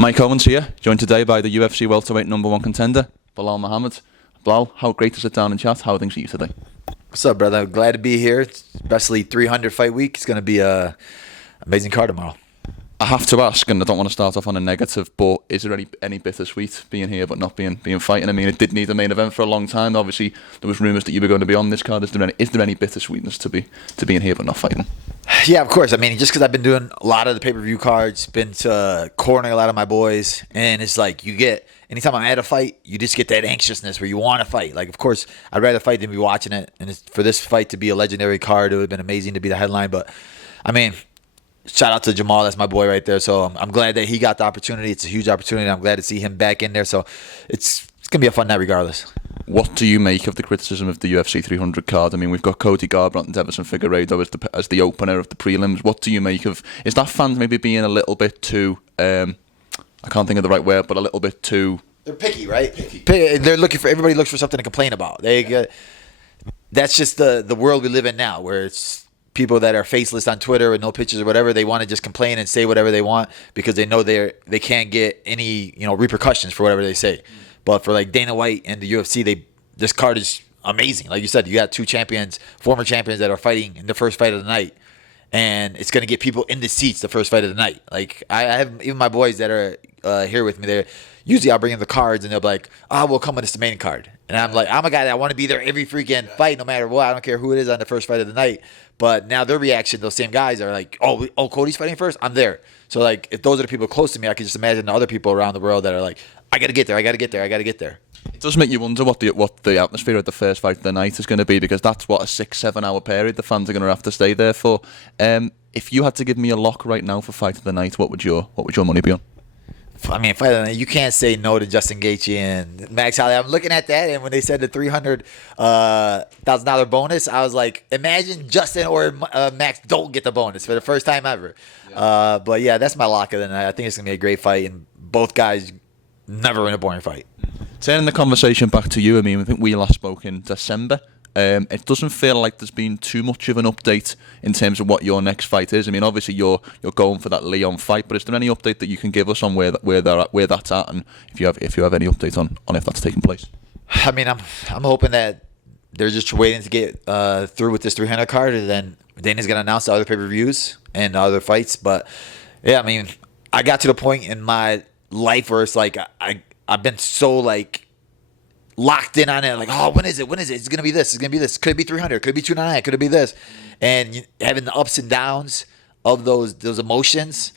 Mike Owens here, joined today by the UFC welterweight #1 contender, Belal Muhammad. Belal, how great to sit down and chat. How are things for you today? What's up, brother? Glad to be here, especially 300 fight week. It's going to be a amazing card tomorrow. I have to ask, and I don't want to start off on a negative, but is there any bittersweet being here but not being fighting? I mean, it did need a main event for a long time. Obviously, there was rumours that you were going to be on this card. Is there any bittersweetness to being here but not fighting? Yeah, of course. I mean, just because I've been doing a lot of the pay-per-view cards, been to cornering a lot of my boys, and it's like anytime I'm at a fight, you just get that anxiousness where you want to fight. Like, of course, I'd rather fight than be watching it. And for this fight to be a legendary card, it would have been amazing to be the headline. But, I mean, shout out to Jamal. That's my boy right there. So I'm glad that he got the opportunity. It's a huge opportunity. I'm glad to see him back in there. So it's going to be a fun night regardless. What do you make of the criticism of the UFC 300 card? I mean, we've got Cody Garbrandt and Davison Figueiredo as the opener of the prelims. What do you make of... Is that fans maybe being a little bit too... I can't think of the right word, but a little bit too... They're picky, right? They're looking for... Everybody looks for something to complain about. That's just the world we live in now, where it's people that are faceless on Twitter with no pictures or whatever. They want to just complain and say whatever they want because they know they can't get any repercussions for whatever they say. But for like Dana White and the UFC, this card is amazing. Like you said, you got two champions, former champions that are fighting in the first fight of the night, and it's gonna get people in the seats the first fight of the night. Like I have even my boys that are here with me. They're usually I'll bring them the cards and they'll be like, we'll come with this main card. And I'm like, I'm a guy that I want to be there every freaking fight, no matter what. I don't care who it is on the first fight of the night. But now their reaction, those same guys are like, oh, Cody's fighting first? I'm there. So like, if those are the people close to me, I can just imagine the other people around the world that are like, I gotta get there. It does make you wonder what the atmosphere of the first fight of the night is going to be, because that's what a 6-7 hour period the fans are going to have to stay there for. If you had to give me a lock right now for fight of the night, what would your money be on? I mean, fight of the night, you can't say no to Justin Gaethje and Max Holloway. I'm looking at that, and when they said the $300,000 bonus, I was like, imagine Justin or Max don't get the bonus for the first time ever. Yeah. But yeah, that's my lock of the night. I think it's gonna be a great fight, and both guys never win a boring fight. Turning the conversation back to you, I mean, I think we last spoke in December. It doesn't feel like there's been too much of an update in terms of what your next fight is. I mean, obviously you're going for that Leon fight, but is there any update that you can give us on where that's at, and if you have any update on if that's taking place? I mean, I'm hoping that they're just waiting to get through with this 300 card, and then Dana's gonna announce the other pay-per-views and the other fights. But yeah, I mean, I got to the point in my life where it's like I've been so like locked in on it, like, when is it? It's gonna be this. Could it be 300? Could it be 299? Could it be this? And having the ups and downs of those emotions,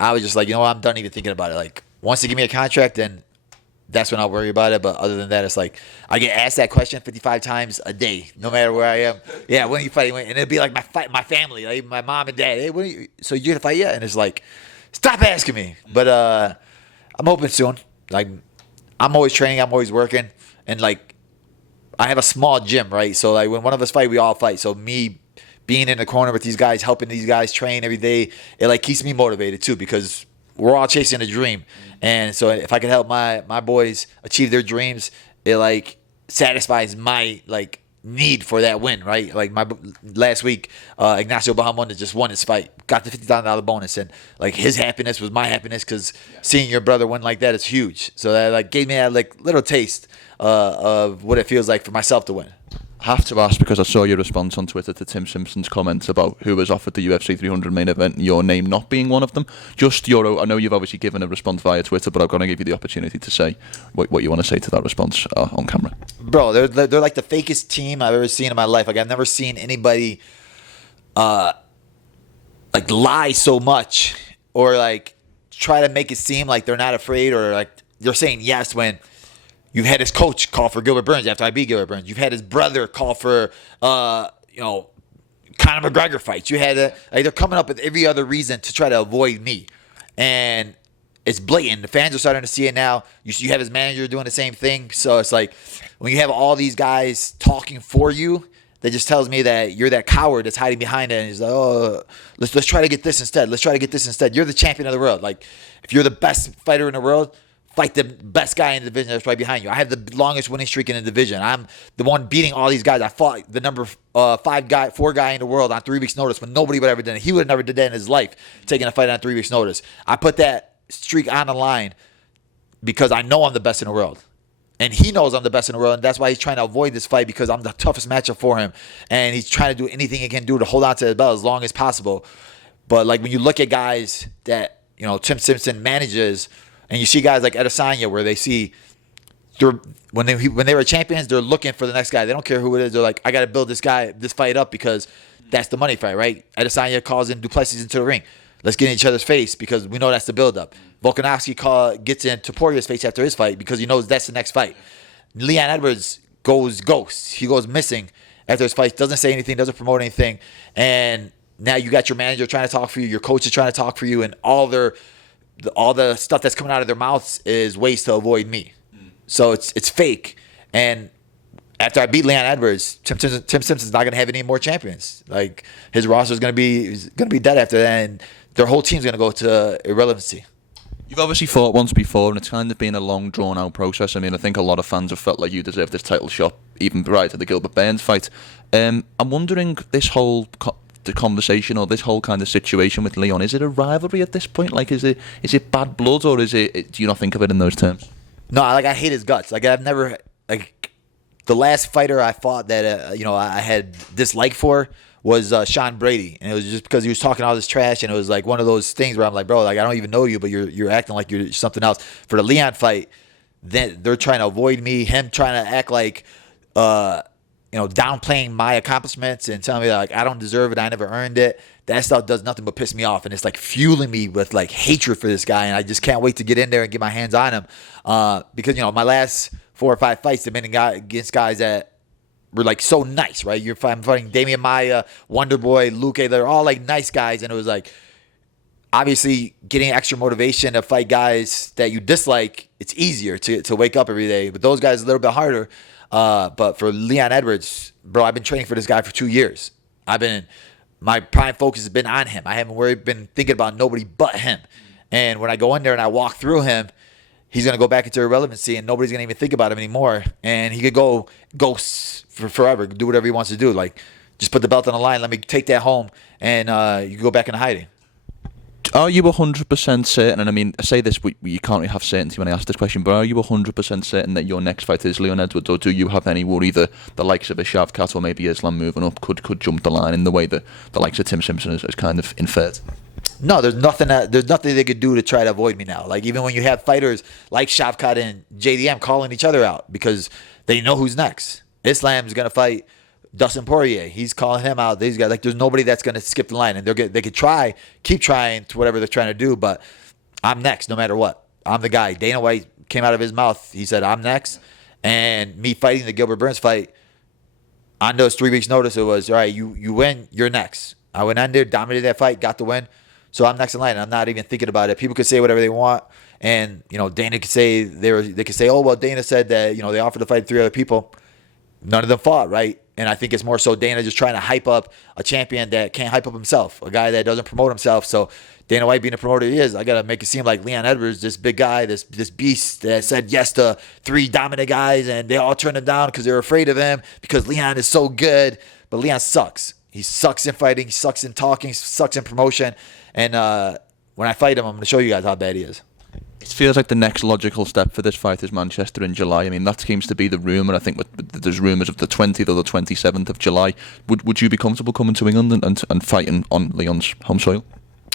I was just like, I'm done even thinking about it. Like, once they give me a contract, then that's when I'll worry about it. But other than that, it's like I get asked that question 55 times a day, no matter where I am. Yeah, when are you fighting? And it'd be like my family, like my mom and dad. Hey, so you're gonna fight yet? And it's like, stop asking me. But I'm hoping soon. Like, I'm always training. I'm always working. And, like, I have a small gym, right? So, like, when one of us fight, we all fight. So, me being in the corner with these guys, helping these guys train every day, it, like, keeps me motivated, too, because we're all chasing a dream. And so if I can help my boys achieve their dreams, it, like, satisfies my, like, need for that win, right? Like, last week, Ignacio Bahamondes just won his fight, got the $50,000 bonus, and like his happiness was my happiness, because seeing your brother win like that is huge. So that like gave me that like little taste of what it feels like for myself to win. I have to ask, because I saw your response on Twitter to Tim Simpson's comments about who was offered the UFC 300 main event, and your name not being one of them. I know you've obviously given a response via Twitter, but I'm going to give you the opportunity to say what you want to say to that response on camera. Bro, they're like the fakest team I've ever seen in my life. Like, I've never seen anybody like lie so much, or like try to make it seem like they're not afraid, or like they're saying yes when you've had his coach call for Gilbert Burns after I beat Gilbert Burns. You've had his brother call for, Conor McGregor fights. You had they're coming up with every other reason to try to avoid me, and it's blatant. The fans are starting to see it now. You have his manager doing the same thing. So it's like when you have all these guys talking for you, that just tells me that you're that coward that's hiding behind it. And he's like, let's try to get this instead. You're the champion of the world. Like, if you're the best fighter in the world, fight the best guy in the division that's right behind you. I have the longest winning streak in the division. I'm the one beating all these guys. I fought the number 4 guy in the world on 3 weeks' notice when nobody would ever done it. He would have never did that in his life, taking a fight on 3 weeks' notice. I put that streak on the line because I know I'm the best in the world. And he knows I'm the best in the world, and that's why he's trying to avoid this fight because I'm the toughest matchup for him. And he's trying to do anything he can do to hold on to the belt as long as possible. But like when you look at guys that, you know, Tim Simpson manages, and you see guys like Adesanya where they see when they were champions, they're looking for the next guy. They don't care who it is. They're like, I got to build this fight up because that's the money fight, right? Adesanya calls in Duplessis into the ring. Let's get in each other's face because we know that's the build-up. Volkanovski gets in Toporia's face after his fight because he knows that's the next fight. Leon Edwards goes ghost. He goes missing after his fight, doesn't say anything, doesn't promote anything. And now you got your manager trying to talk for you, your coach is trying to talk for you, and all the stuff that's coming out of their mouths is ways to avoid me. So it's fake. And after I beat Leon Edwards, Tim Simpson's not going to have any more champions. Like, his roster is going to be dead after that, and their whole team's going to go to irrelevancy. You've obviously fought once before, and it's kind of been a long, drawn-out process. I mean, I think a lot of fans have felt like you deserve this title shot even prior to the Gilbert Burns fight. I'm wondering, this whole the conversation or this whole kind of situation with Leon, is it a rivalry at this point? Like, is it bad blood, or do you not think of it in those terms? No, I hate his guts. Like, I've never, like, the last fighter I fought that I had dislike for was Sean Brady, and it was just because he was talking all this trash, and it was like one of those things where I'm like, bro, like, I don't even know you, but you're acting like you're something else. For the Leon fight, then they're trying to avoid me, him trying to act like, downplaying my accomplishments and telling me that, like, I don't deserve it, I never earned it. That stuff does nothing but piss me off, and it's like fueling me with like hatred for this guy, and I just can't wait to get in there and get my hands on him, because my last 4 or 5 fights have been against guys that were like so nice, right? I'm fighting Damian Maia, Wonder Boy, Luke. They're all like nice guys, and it was like obviously getting extra motivation to fight guys that you dislike. It's easier to wake up every day, but those guys a little bit harder. But for Leon Edwards, bro, I've been training for this guy for 2 years. My prime focus has been on him. I haven't been thinking about nobody but him. And when I go in there and I walk through him, he's going to go back into irrelevancy, and nobody's going to even think about him anymore. And he could go ghost for forever, do whatever he wants to do. Like, just put the belt on the line, let me take that home, and you can go back into hiding. Are you 100% certain, and I mean, I say this, you can't really have certainty when I ask this question, but are you 100% certain that your next fight is Leon Edwards, or do you have any worry that the likes of a Shavkat or maybe Islam moving up could jump the line in the way that the likes of Tim Simpson has kind of inferred? No, there's nothing they could do to try to avoid me now. Like, even when you have fighters like Shavkat and JDM calling each other out because they know who's next. Islam's going to fight Dustin Poirier. He's calling him out. These guys, like, there's nobody that's going to skip the line, and they could keep trying to whatever they're trying to do, but I'm next no matter what. I'm the guy. Dana White came out of his mouth. He said, I'm next. And me fighting the Gilbert Burns fight, on those 3 weeks notice, it was, all right, you win, you're next. I went in there, dominated that fight, got the win. So I'm next in line. I'm not even thinking about it. People could say whatever they want, and Dana could say they could say, oh well, Dana said that they offered to fight 3 other people. None of them fought, right? And I think it's more so Dana just trying to hype up a champion that can't hype up himself, a guy that doesn't promote himself. So Dana White being the promoter he is, I gotta make it seem like Leon Edwards, this big guy, this beast that said yes to 3 dominant guys, and they all turned him down because they were afraid of him because Leon is so good. But Leon sucks. He sucks in fighting. He sucks in talking. He sucks in promotion. And when I fight him, I'm going to show you guys how bad he is. It feels like the next logical step for this fight is Manchester in July. I mean, that seems to be the rumour. I think there's rumours of the 20th or the 27th of July. Would you be comfortable coming to England and fighting on Leon's home soil?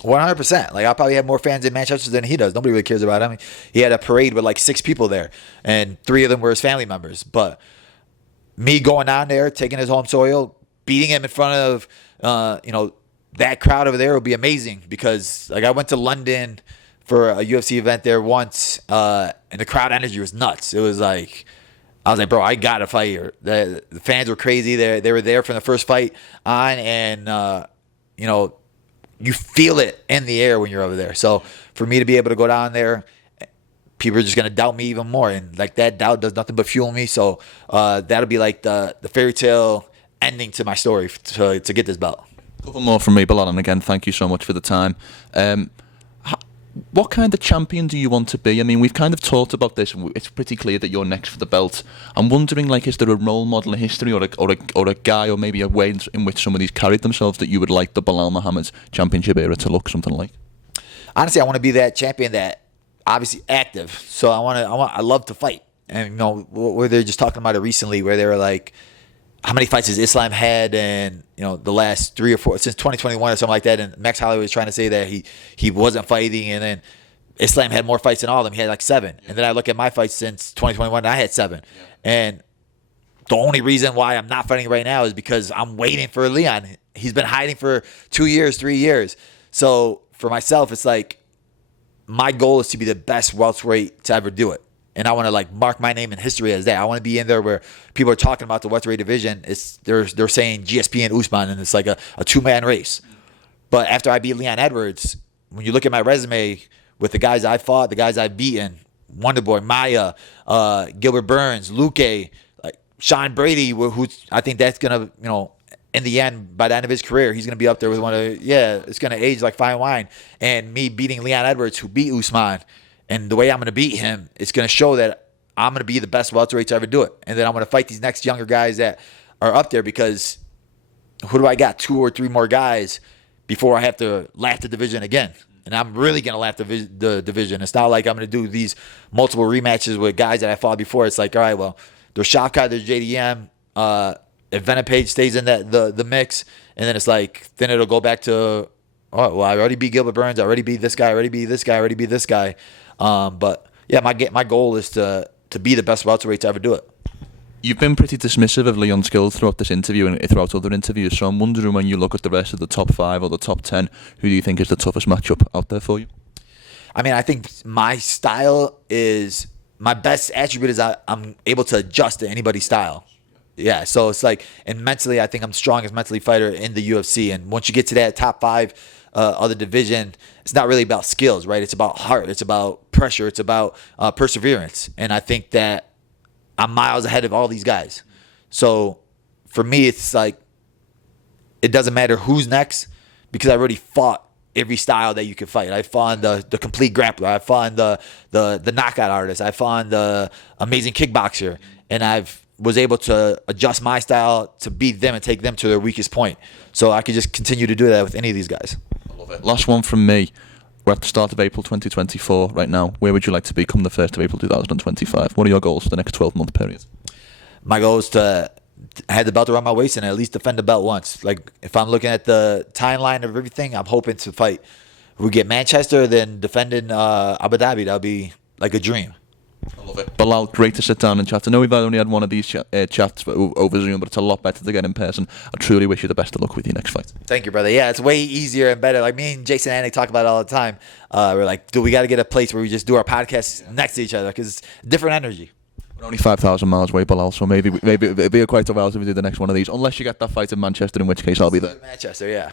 100%. Like, I'll probably have more fans in Manchester than he does. Nobody really cares about him. I mean, he had a parade with like 6 people there, and 3 of them were his family members. But me going down there, taking his home soil, beating him in front of, that crowd over there would be amazing, because like I went to London for a UFC event there once, and the crowd energy was nuts. It was like, I was like, bro, I got to fight here. The fans were crazy. They were there from the first fight on, and you feel it in the air when you're over there. So for me to be able to go down there, people are just going to doubt me even more, and like that doubt does nothing but fuel me. So that'll be like the fairy tale ending to my story to get this belt. A couple more from me, Belal, and again, thank you so much for the time. What kind of champion do you want to be? I mean, we've kind of talked about this. It's pretty clear that you're next for the belt. I'm wondering, like, is there a role model in history or a guy or maybe a way in which some of these carried themselves that you would like the Belal Muhammad championship era to look something like? honestly, I want to be that champion that obviously active. So I love to fight. And, you know, where they're just talking about it recently where they were like, how many fights has Islam had? And, you know, the last 3 or 4, since 2021 or something like that. And Max Holloway was trying to say that he wasn't fighting. And then Islam had more fights than all of them. He had like 7. Yeah. And then I look at my fights since 2021 and I had 7. Yeah. And the only reason why I'm not fighting right now is because I'm waiting for Leon. He's been hiding for 2 years, 3 years. So for myself, it's like my goal is to be the best welterweight to ever do it. And I want to like mark my name in history as that. I want to be in there where people are talking about the welterweight division. They're saying GSP and Usman, and it's like a 2-man race. But after I beat Leon Edwards, when you look at my resume with the guys I fought, the guys I've beaten, Wonderboy, Maya, Gilbert Burns, Luque, like Sean Brady, who I think that's gonna, you know, in the end, by the end of his career, he's gonna be up there with it's gonna age like fine wine. And me beating Leon Edwards, who beat Usman. And the way I'm going to beat him, it's going to show that I'm going to be the best welterweight to ever do it. And then I'm going to fight these next younger guys that are up there because who do I got? 2 or 3 more guys before I have to lap the division again. And I'm really going to lap the division. It's not like I'm going to do these multiple rematches with guys that I fought before. It's like, all right, well, there's Shavkat, there's JDM. If Venom Page stays in the mix, and then it's like, then it'll go back to, oh, well, I already beat Gilbert Burns. I already beat this guy. I already beat this guy. I already beat this guy. But yeah, my goal is to be the best welterweight to ever do it. You've been pretty dismissive of Leon's skills throughout this interview and throughout other interviews, so I'm wondering when you look at the rest of the top 5 or the top 10, who do you think is the toughest matchup out there for you? I mean, I think my style is, my best attribute is I'm able to adjust to anybody's style. Yeah, so it's like, and mentally, I think I'm the strongest mentally fighter in the UFC. And once you get to that top 5 of the division, it's not really about skills, right? It's about heart. It's about pressure. It's about perseverance. And I think that I'm miles ahead of all these guys. So for me, it's like, it doesn't matter who's next because I already fought every style that you could fight. I fought the complete grappler. I fought the knockout artist. I fought the amazing kickboxer. And was able to adjust my style to beat them and take them to their weakest point. So I could just continue to do that with any of these guys. I love it. Last one from me. We're at the start of April 2024 right now. Where would you like to be come the 1st of April 2025? What are your goals for the next 12-month period? My goal is to have the belt around my waist and at least defend the belt once. Like, if I'm looking at the timeline of everything, I'm hoping to fight. If we get Manchester, then defending Abu Dhabi, that'll be like a dream. I love it. Belal, great to sit down and chat. I know we've only had one of these chats over Zoom, but it's a lot better to get in person. I truly wish you the best of luck with your next fight. Thank you, brother. Yeah, it's way easier and better. Like, me and Jason Anik talk about it all the time. We're like, dude, we got to get a place where we just do our podcasts next to each other because it's different energy. We're only 5,000 miles away, Belal, so maybe it'll be quite a while till we do the next one of these, unless you get that fight in Manchester, in which case I'll be there. Manchester, yeah.